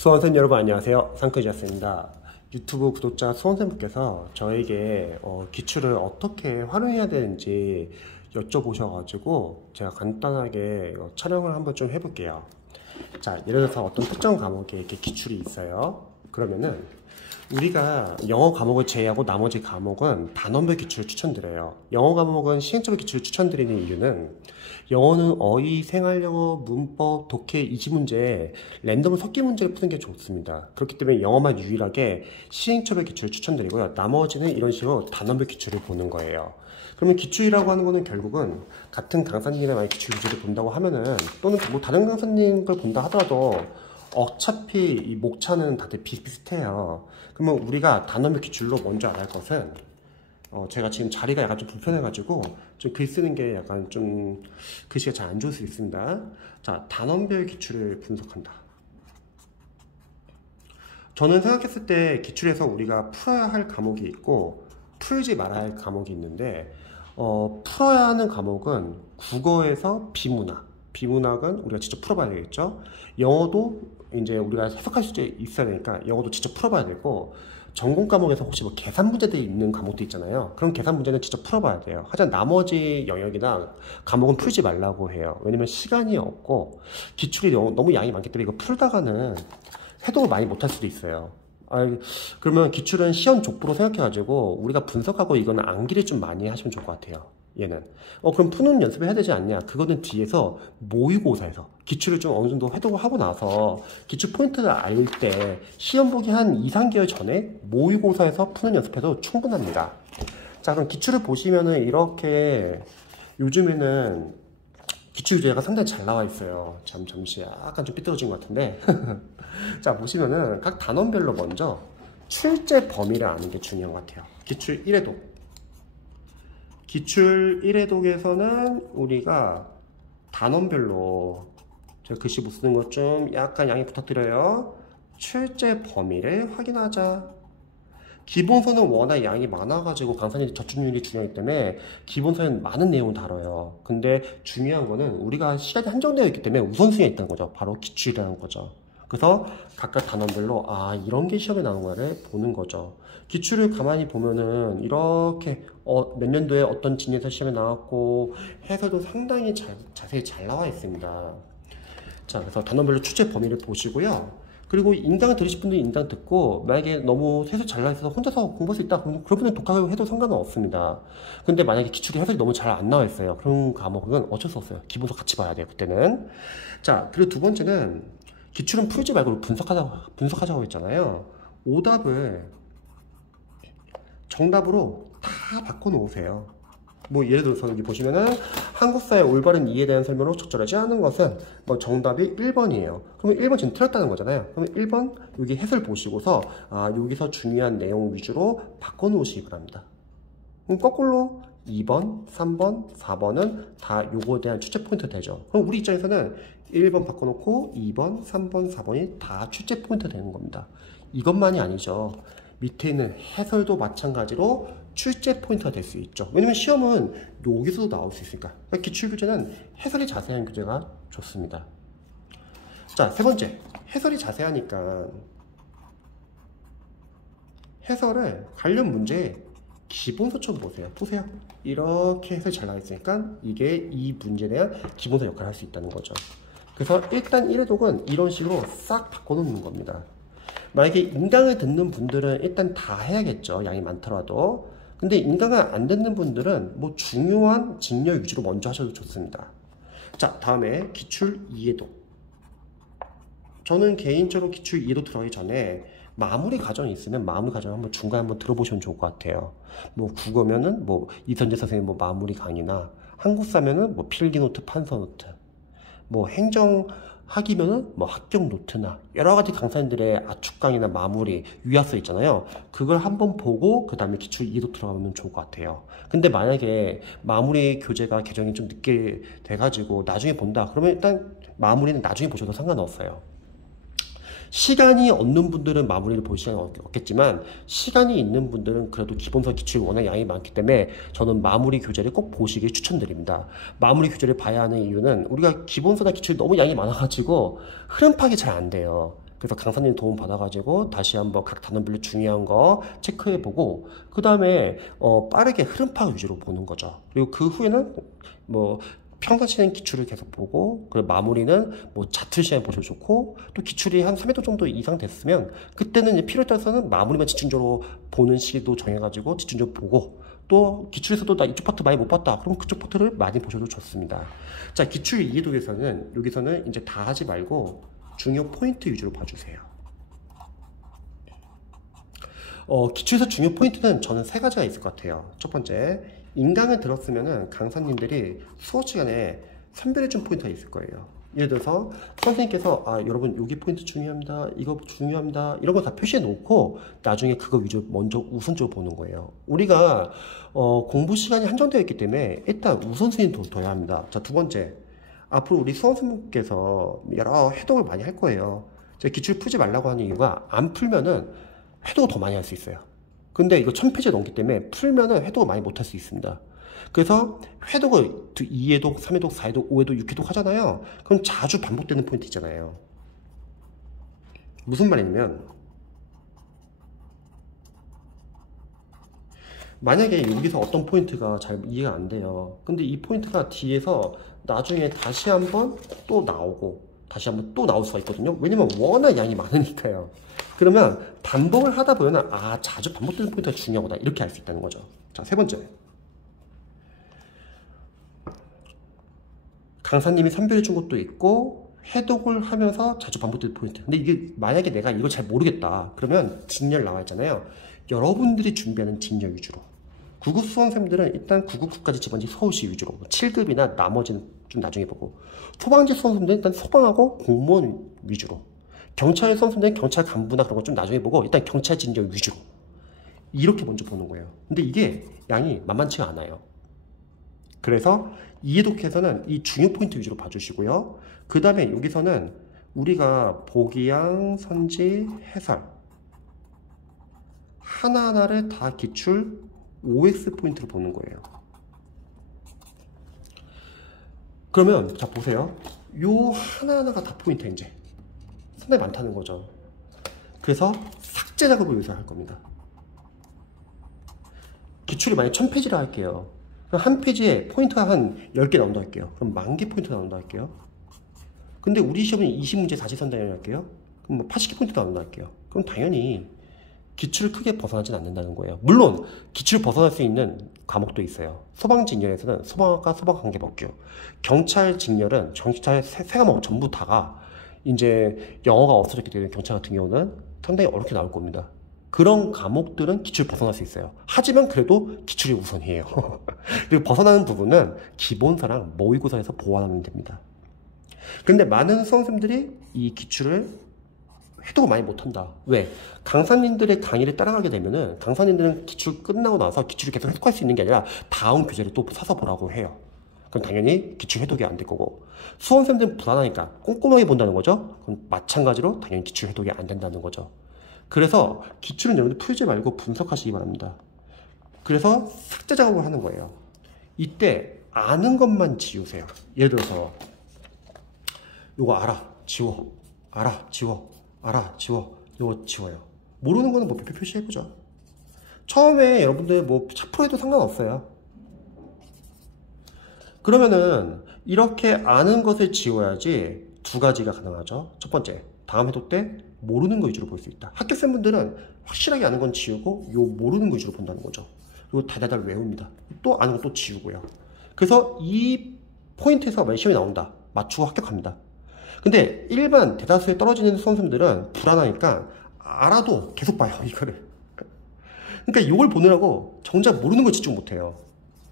수험생 여러분 안녕하세요. 상크지였습니다. 유튜브 구독자 수험생분께서 저에게 기출을 어떻게 활용해야 되는지 여쭤보셔가지고 제가 간단하게 촬영을 한번 좀 해볼게요. 자, 예를 들어서 어떤 특정 과목에 이렇게 기출이 있어요. 그러면은 우리가 영어 과목을 제외하고 나머지 과목은 단원별 기출을 추천드려요. 영어 과목은 시행착오 기출을 추천드리는 이유는 영어는 어휘, 생활영어, 문법, 독해, 이지문제, 랜덤 섞인 문제를 푸는 게 좋습니다. 그렇기 때문에 영어만 유일하게 시행착오 기출을 추천드리고요. 나머지는 이런 식으로 단원별 기출을 보는 거예요. 그러면 기출이라고 하는 거는 결국은 같은 강사님이나 만약 기출 위주를 본다고 하면은 또는 뭐 다른 강사님 걸 본다 하더라도 어차피 이 목차는 다들 비슷비슷해요. 그러면 우리가 단원별 기출로 먼저 알아야 할 것은 제가 지금 자리가 약간 좀 불편해가지고 좀 글 쓰는 게 약간 좀 글씨가 잘 안 좋을 수 있습니다. 자, 단원별 기출을 분석한다. 저는 생각했을 때 기출에서 우리가 풀어야 할 과목이 있고 풀지 말아야 할 과목이 있는데 풀어야 하는 과목은 국어에서 비문학은 우리가 직접 풀어봐야 되겠죠. 영어도 이제 우리가 해석할 수 있어야 되니까 영어도 직접 풀어봐야 되고, 전공 과목에서 혹시 뭐 계산 문제들이 있는 과목도 있잖아요. 그런 계산 문제는 직접 풀어봐야 돼요. 하지만 나머지 영역이나 과목은 풀지 말라고 해요. 왜냐면 시간이 없고 기출이 너무 양이 많기 때문에 이거 풀다가는 해독을 많이 못할 수도 있어요. 그러면 기출은 시험 족보로 생각해가지고 우리가 분석하고 이거는 암기를 좀 많이 하시면 좋을 것 같아요. 얘는 그럼 푸는 연습을 해야 되지 않냐? 그거는 뒤에서 모의고사에서 기출을 좀 어느 정도 해독을 하고 나서 기출 포인트를 알 때 시험 보기 한 2, 3개월 전에 모의고사에서 푸는 연습해도 충분합니다. 자, 그럼 기출을 보시면은 이렇게 요즘에는 기출 유제가 상당히 잘 나와 있어요. 잠시 약간 좀 삐뚤어진 것 같은데 자, 보시면은 각 단원별로 먼저 출제 범위를 아는 게 중요한 것 같아요. 기출 1회독. 기출 1회독에서는 우리가 단원별로, 제가 글씨 못 쓰는 것 좀 약간 양해 부탁드려요. 출제 범위를 확인하자. 기본서는 워낙 양이 많아가지고 강사님이 저출률이 중요하기 때문에 기본서는 많은 내용을 다뤄요. 근데 중요한 거는 우리가 시간이 한정되어 있기 때문에 우선순위에 있다는 거죠. 바로 기출이라는 거죠. 그래서 각각 단원별로 이런 게 시험에 나온 거를 보는 거죠. 기출을 가만히 보면은 이렇게 몇 년도에 어떤 진에서 시험에 나왔고 해설도 상당히 자세히 잘 나와 있습니다. 자, 그래서 단원별로 출제 범위를 보시고요. 그리고 인강 들으실 분들은 인강 듣고, 만약에 너무 해설 잘 나와 있어서 혼자서 공부할 수 있다, 그런 분은 독학을 해도 상관은 없습니다. 근데 만약에 기출이 해설이 너무 잘 안 나와 있어요. 그런 과목은 어쩔 수 없어요. 기본서 같이 봐야 돼요, 그때는. 자, 그리고 두 번째는 기출은 풀지 말고 분석하자고 했잖아요. 오답을 정답으로 다 바꿔놓으세요. 뭐 예를 들어서 여기 보시면은 한국사의 올바른 이해에 대한 설명으로 적절하지 않은 것은 뭐 정답이 1번이에요. 그러면 1번 지금 틀렸다는 거잖아요. 그러면 1번 여기 해설 보시고서 여기서 중요한 내용 위주로 바꿔놓으시기 바랍니다. 그럼 거꾸로 2번, 3번, 4번은 다 요거에 대한 출제 포인트 되죠. 그럼 우리 입장에서는 1번 바꿔놓고 2번, 3번, 4번이 다 출제 포인트 되는 겁니다. 이것만이 아니죠. 밑에 있는 해설도 마찬가지로 출제 포인트가 될 수 있죠. 왜냐면 시험은 여기서도 나올 수 있으니까. 기출 교재는 해설이 자세한 교재가 좋습니다. 자, 세 번째, 해설이 자세하니까 해설을 관련 문제에 기본서처럼 보세요. 이렇게 해설이 잘 나와 있으니까 이게 이 문제에 대한 기본서 역할을 할 수 있다는 거죠. 그래서 일단 1회독은 이런 식으로 싹 바꿔놓는 겁니다. 만약에 인강을 듣는 분들은 일단 다 해야겠죠. 양이 많더라도. 근데 인강을 안 듣는 분들은 뭐 중요한 직렬 위주로 먼저 하셔도 좋습니다. 자, 다음에 기출 2회독. 저는 개인적으로 기출 2회독 들어가기 전에 마무리 과정이 있으면 마무리 과정 한번 중간에 한번 들어보시면 좋을 것 같아요. 뭐 국어면은 뭐 이선재 선생님 뭐 마무리 강의나, 한국사면은 뭐 필기노트, 판서노트, 뭐 행정학이면은 뭐 합격 노트나 여러 가지 강사님들의 압축 강의나 마무리, 요약서 있잖아요. 그걸 한번 보고 그 다음에 기출 2회독 들어가면 좋을 것 같아요. 근데 만약에 마무리 교재가 개정이 좀 늦게 돼가지고 나중에 본다, 그러면 일단 마무리는 나중에 보셔도 상관없어요. 시간이 없는 분들은 마무리를 볼 시간이 없겠지만, 시간이 있는 분들은 그래도 기본서 기출이 워낙 양이 많기 때문에 저는 마무리 교재를 꼭 보시길 추천드립니다. 마무리 교재를 봐야 하는 이유는 우리가 기본서나 기출이 너무 양이 많아가지고 흐름 파악이 잘 안 돼요. 그래서 강사님 도움 받아가지고 다시 한번 각 단원별로 중요한 거 체크해보고 그 다음에 빠르게 흐름 파악 위주로 보는 거죠. 그리고 그 후에는 뭐 평상시에는 기출을 계속 보고 그리고 마무리는 뭐 자투리 시간에 보셔도 좋고 또 기출이 한 3회도 정도 이상 됐으면 그때는 이제 필요에 따라서는 마무리만 집중적으로 보는 시기도 정해가지고 집중적으로 보고 또 기출에서도 나 이쪽 파트 많이 못 봤다 그럼 그쪽 파트를 많이 보셔도 좋습니다. 자, 기출 이해도에서는 여기서는 이제 다 하지 말고 중요 포인트 위주로 봐주세요. 기출에서 중요 포인트는 저는 3가지가 있을 것 같아요. 첫 번째, 인강을 들었으면은 강사님들이 수업 시간에 선별해준 포인트가 있을 거예요. 예를 들어서 선생님께서 여러분 여기 포인트 중요합니다, 이거 중요합니다, 이런 거 다 표시해 놓고 나중에 그거 위주로 먼저 우선적으로 보는 거예요. 우리가 공부 시간이 한정되어 있기 때문에 일단 우선순위를 둬야 합니다. 자, 두 번째, 앞으로 우리 수험생분께서 여러 해독을 많이 할 거예요. 제가 기출 풀지 말라고 하는 이유가 안 풀면은 해독을 더 많이 할 수 있어요. 근데 이거 1000페이지 넘기 때문에 풀면은 해독을 많이 못 할 수 있습니다. 그래서 회독을 2회독, 3회독, 4회독, 5회독, 6회독 하잖아요. 그럼 자주 반복되는 포인트 있잖아요. 무슨 말이냐면 만약에 여기서 어떤 포인트가 잘 이해가 안 돼요. 근데 이 포인트가 뒤에서 나중에 다시 한번 또 나오고 다시 한번 또 나올 수가 있거든요. 왜냐면 워낙 양이 많으니까요. 그러면 반복을 하다 보면 자주 반복되는 포인트가 중요하구나 이렇게 알 수 있다는 거죠. 자, 세 번째, 강사님이 선별해 준 것도 있고 해독을 하면서 자주 반복되는 포인트. 근데 이게 만약에 내가 이걸 잘 모르겠다 그러면 직렬 나와 있잖아요. 여러분들이 준비하는 직렬 위주로. 9급 수험생들은 일단 9급 9까지 집어넣지 서울시 위주로 7급이나 나머지는 좀 나중에 보고, 소방직 수험생들은 일단 소방하고 공무원 위주로, 경찰 수험생들은 경찰 간부나 그런 거 좀 나중에 보고 일단 경찰 직렬 위주로 이렇게 먼저 보는 거예요. 근데 이게 양이 만만치가 않아요. 그래서 이해독해서는 이 중요 포인트 위주로 봐주시고요. 그 다음에 여기서는 우리가 보기양, 선지, 해설 하나하나를 다 기출 OX 포인트로 보는 거예요. 그러면 자 보세요. 요 하나하나가 다 포인트야. 이제 상당히 많다는 거죠. 그래서 삭제 작업을 여기서 할 겁니다. 기출이 만약 1000페이지라 할게요. 그럼 한 페이지에 포인트가 한 10개 나온다 할게요. 그럼 10,000개 포인트 나온다 할게요. 근데 우리 시험은 20문제 40선단위 할게요. 그럼 뭐 80개 포인트 나온다 할게요. 그럼 당연히 기출을 크게 벗어나진 않는다는 거예요. 물론 기출을 벗어날 수 있는 과목도 있어요. 소방 직렬에서는 소방학과 소방관계법규, 경찰 직렬은 경찰 세 과목 전부 다가 이제 영어가 없어졌기 때문에 경찰 같은 경우는 상당히 어렵게 나올 겁니다. 그런 과목들은 기출 벗어날 수 있어요. 하지만 그래도 기출이 우선이에요. 그리고 벗어나는 부분은 기본서랑 모의고사에서 보완하면 됩니다. 근데 많은 수험생들이 이 기출을 해독을 많이 못한다. 왜? 강사님들의 강의를 따라가게 되면은 강사님들은 기출 끝나고 나서 기출을 계속 해독할 수 있는 게 아니라 다음 교재를 또 사서 보라고 해요. 그럼 당연히 기출 해독이 안 될 거고, 수험생들은 불안하니까 꼼꼼하게 본다는 거죠. 그럼 마찬가지로 당연히 기출 해독이 안 된다는 거죠. 그래서 기출은 여러분들 풀지 말고 분석하시기 바랍니다. 그래서 삭제 작업을 하는 거예요. 이때 아는 것만 지우세요. 예를 들어서 요거 알아, 지워, 알아, 지워, 알아, 지워, 요거 지워요. 모르는 거는 뭐 몇 표 표시해보죠. 처음에 여러분들 뭐 차프로 해도 상관없어요. 그러면은 이렇게 아는 것을 지워야지 두 가지가 가능하죠. 첫 번째, 다음 해독 때 모르는 거 위주로 볼 수 있다. 학교생분들은 확실하게 아는 건 지우고 요 모르는 거 위주로 본다는 거죠. 그리고 달달달 외웁니다. 또 아는 건 또 지우고요. 그래서 이 포인트에서 만약 시험이 나온다, 맞추고 합격합니다. 근데 일반 대다수에 떨어지는 수험생들은 불안하니까 알아도 계속 봐요, 이거를. 그러니까 이걸 보느라고 정작 모르는 걸 집중 못해요.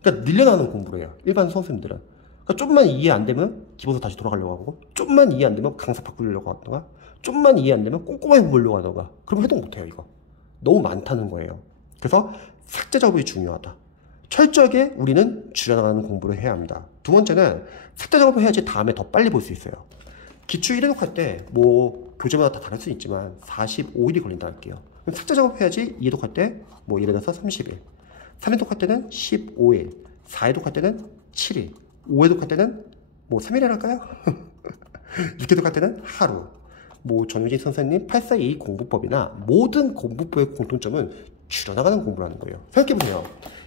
그러니까 늘려나가는 공부를 해요, 일반 수험생들은. 그러니까 좀만 이해 안 되면 기본서 다시 돌아가려고 하고, 좀만 이해 안 되면 강사 바꾸려고 하던가, 좀만 이해 안 되면 꼼꼼하게 공부하려고 하던가. 그럼 해독 못해요. 이거 너무 많다는 거예요. 그래서 삭제 작업이 중요하다. 철저하게 우리는 줄여나가는 공부를 해야 합니다. 두 번째는 삭제 작업을 해야지 다음에 더 빨리 볼 수 있어요. 기출 1회독 때 뭐 교재마다 다 다를 수 있지만 45일이 걸린다 할게요. 그럼 삭제 작업해야지 2회독 할 때 뭐 예를 들어서 30일, 3회독 할 때는 15일, 4회독 할 때는 7일, 5회독 할 때는 뭐 3일이라 할까요? 6회독 할 때는 하루. 뭐 전효진 선생님 842 공부법이나 모든 공부법의 공통점은 줄여나가는 공부라는 거예요. 생각해보세요.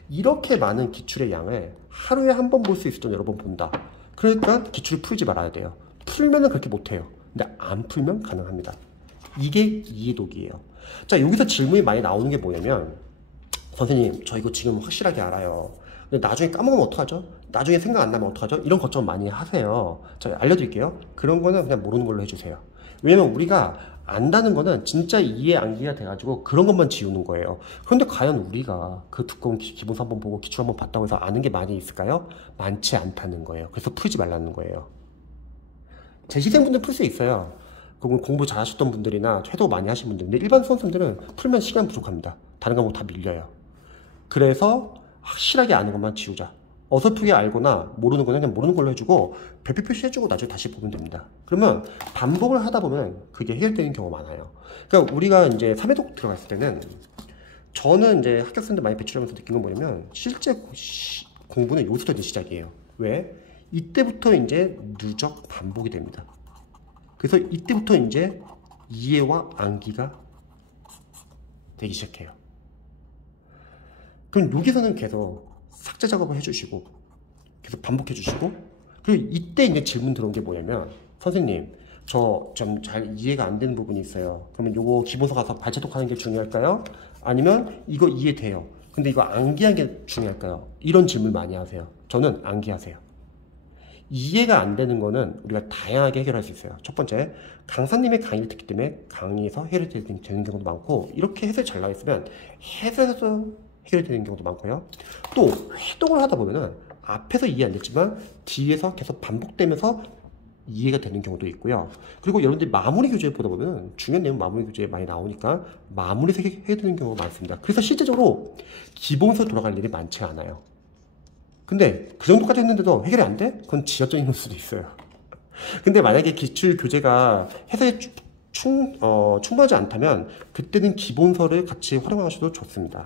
이렇게 많은 기출의 양을 하루에 한 번 볼 수 있을 정도 여러 번 본다. 그러니까 기출을 풀지 말아야 돼요. 풀면은 그렇게 못해요. 근데 안 풀면 가능합니다. 이게 이해도기예요. 자, 여기서 질문이 많이 나오는 게 뭐냐면, 선생님 저 이거 지금 확실하게 알아요. 근데 나중에 까먹으면 어떡하죠? 나중에 생각 안 나면 어떡하죠? 이런 걱정 많이 하세요. 자, 알려드릴게요. 그런 거는 그냥 모르는 걸로 해주세요. 왜냐면 우리가 안다는 거는 진짜 이해 암기가 돼가지고 그런 것만 지우는 거예요. 그런데 과연 우리가 그 두꺼운 기본서 한번 보고 기출 한번 봤다고 해서 아는 게 많이 있을까요? 많지 않다는 거예요. 그래서 풀지 말라는 거예요. 재시생분들 풀 수 있어요. 공부 잘하셨던 분들이나 최도 많이 하신 분들. 근데 일반 수험생들은 풀면 시간 부족합니다. 다른 과목 다 밀려요. 그래서 확실하게 아는 것만 지우자. 어설프게 알거나 모르는 거는 그냥 모르는 걸로 해주고 별표 표시해주고 나중에 다시 보면 됩니다. 그러면 반복을 하다 보면 그게 해결되는 경우가 많아요. 그러니까 우리가 이제 3회독 들어갔을 때는 저는 이제 합격생들 많이 배출하면서 느낀 건 뭐냐면 실제 공부는 여기서부터 이제 시작이에요. 왜? 이때부터 이제 누적 반복이 됩니다. 그래서 이때부터 이제 이해와 암기가 되기 시작해요. 그럼 여기서는 계속 삭제 작업을 해주시고 계속 반복해 주시고, 그리고 이때 이제 질문 들어온 게 뭐냐면, 선생님 저 좀 잘 이해가 안 되는 부분이 있어요. 그러면 요거 기본서 가서 발제독하는 게 중요할까요? 아니면 이거 이해돼요, 근데 이거 암기하는 게 중요할까요? 이런 질문 많이 하세요. 저는 암기하세요. 이해가 안 되는 거는 우리가 다양하게 해결할 수 있어요. 첫 번째, 강사님의 강의를 듣기 때문에 강의에서 해결되는 경우도 많고, 이렇게 해설 잘 나와 있으면 해설에서 해결되는 경우도 많고요. 또 회독을 하다 보면은 앞에서 이해 안 됐지만 뒤에서 계속 반복되면서 이해가 되는 경우도 있고요. 그리고 여러분들이 마무리 교재 보다 보면 중요한 내용 마무리 교재에 많이 나오니까 마무리에서 해결되는 경우가 많습니다. 그래서 실제적으로 기본서 돌아갈 일이 많지 않아요. 근데 그 정도까지 했는데도 해결이 안 돼? 그건 지엽적인 걸 수도 있어요. 근데 만약에 기출 교재가 해설에 충분하지 않다면 그때는 기본서를 같이 활용하셔도 좋습니다.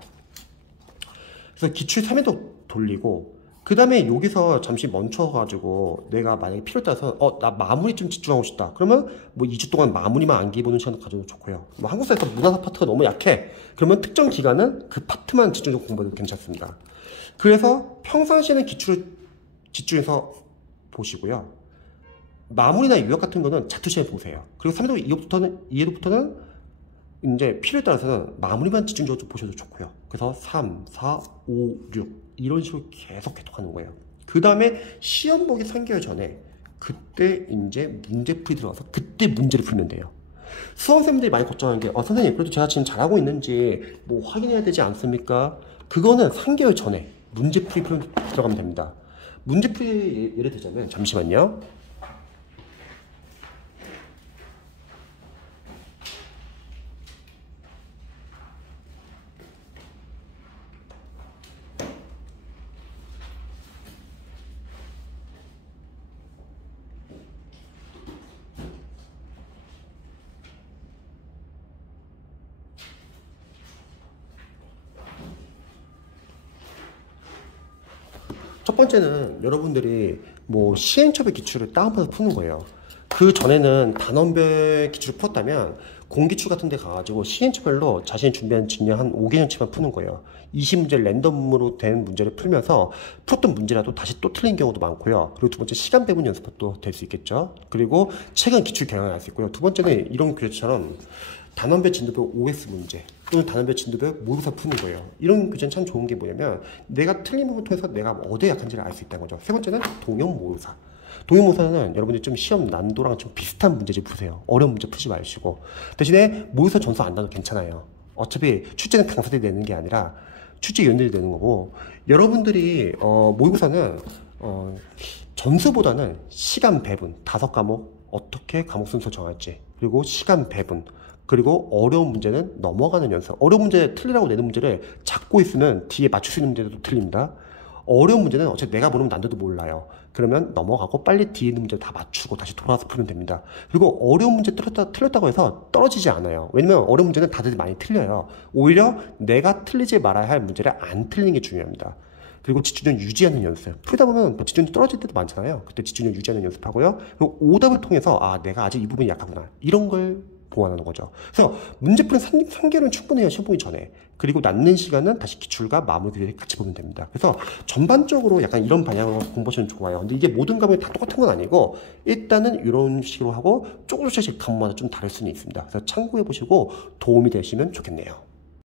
그래서 기출 3회독 돌리고, 그 다음에 여기서 잠시 멈춰가지고 내가 만약에 필요에 따라서 나 마무리 좀 집중하고 싶다. 그러면 뭐 2주 동안 마무리만 암기해보는 시간을 가져도 좋고요. 뭐 한국사에서 문화사 파트가 너무 약해. 그러면 특정 기간은 그 파트만 집중적으로 공부해도 괜찮습니다. 그래서 평상시에는 기출을 집중해서 보시고요. 마무리나 요약 같은 거는 자투시에 보세요. 그리고 3회독 이해도부터는 이제 필요에 따라서는 마무리만 집중적으로 보셔도 좋고요. 그래서 3, 4, 5, 6 이런 식으로 계속 해독하는 거예요. 그 다음에 시험 보기 3개월 전에 그때 이제 문제풀이 들어가서 그때 문제를 풀면 돼요. 수험생들이 많이 걱정하는 게 선생님 그래도 제가 지금 잘하고 있는지 뭐 확인해야 되지 않습니까? 그거는 3개월 전에 문제풀이 들어가면 됩니다. 문제풀이 예를 들자면, 잠시만요. 첫 번째는 여러분들이 뭐 시행착오 기출을 다운받아서 푸는 거예요. 그 전에는 단원별 기출을 풀었다면 공기출 같은 데 가가지고 시행착오별로 자신이 준비한 진료 한 5개년치만 푸는 거예요. 20문제 랜덤으로 된 문제를 풀면서 풀었던 문제라도 다시 또 틀린 경우도 많고요. 그리고 두 번째, 시간 배분 연습도 될 수 있겠죠. 그리고 최근 기출 경향을 알 수 있고요. 두 번째는 이런 교재처럼 단원별 진도별 OS 문제 또는 단원별 진도별 모의고사 푸는 거예요. 이런 교재는 참 좋은 게 뭐냐면 내가 틀린 부분을 통해서 내가 어디에 약한지를 알 수 있다는 거죠. 세 번째는 동형 모의고사. 동형 모의고사는 여러분들이 좀 시험 난도랑 좀 비슷한 문제집 푸세요. 어려운 문제 풀지 마시고. 대신에 모의고사 점수 안 나도 괜찮아요. 어차피 출제는 강사들이 내는 게 아니라 출제위원들이 내는 거고, 여러분들이 모의고사는 점수보다는 시간 배분, 5과목 어떻게 과목 순서 정할지, 그리고 시간 배분, 그리고 어려운 문제는 넘어가는 연습. 어려운 문제 틀리라고 내는 문제를 잡고 있으면 뒤에 맞출 수 있는 문제도 틀립니다. 어려운 문제는 어차피 내가 모르면 난이도도 몰라요. 그러면 넘어가고 빨리 뒤에 있는 문제를 다 맞추고 다시 돌아와서 풀면 됩니다. 그리고 어려운 문제 틀렸다고 해서 떨어지지 않아요. 왜냐면 어려운 문제는 다들 많이 틀려요. 오히려 내가 틀리지 말아야 할 문제를 안 틀리는 게 중요합니다. 그리고 집중력 유지하는 연습. 풀다 보면 뭐 집중력 떨어질 때도 많잖아요. 그때 집중력 유지하는 연습하고요. 그리고 오답을 통해서 아, 내가 아직 이 부분이 약하구나. 이런 걸 보완하는 거죠. 그래서 문제 푸는 3개월은 충분해요. 시험 보기 전에. 그리고 남는 시간은 다시 기출과 마무리 교재를 같이 보면 됩니다. 그래서 전반적으로 약간 이런 방향으로 공부하시면 좋아요. 근데 이게 모든 과목이 다 똑같은 건 아니고 일단은 이런 식으로 하고 조금씩 과목마다 좀 다를 수는 있습니다. 그래서 참고해 보시고 도움이 되시면 좋겠네요.